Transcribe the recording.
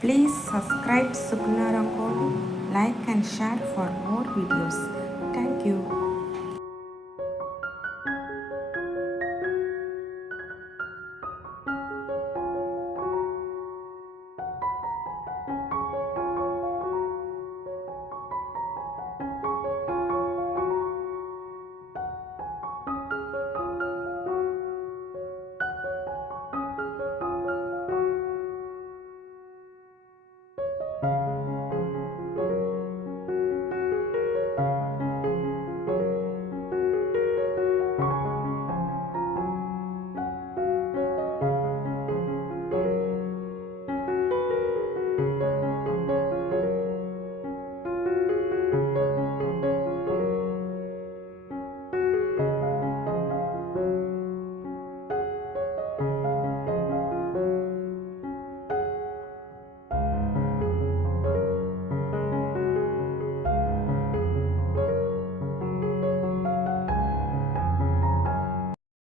Please subscribe Sukna Rangoli, like and share for more videos. Thank you.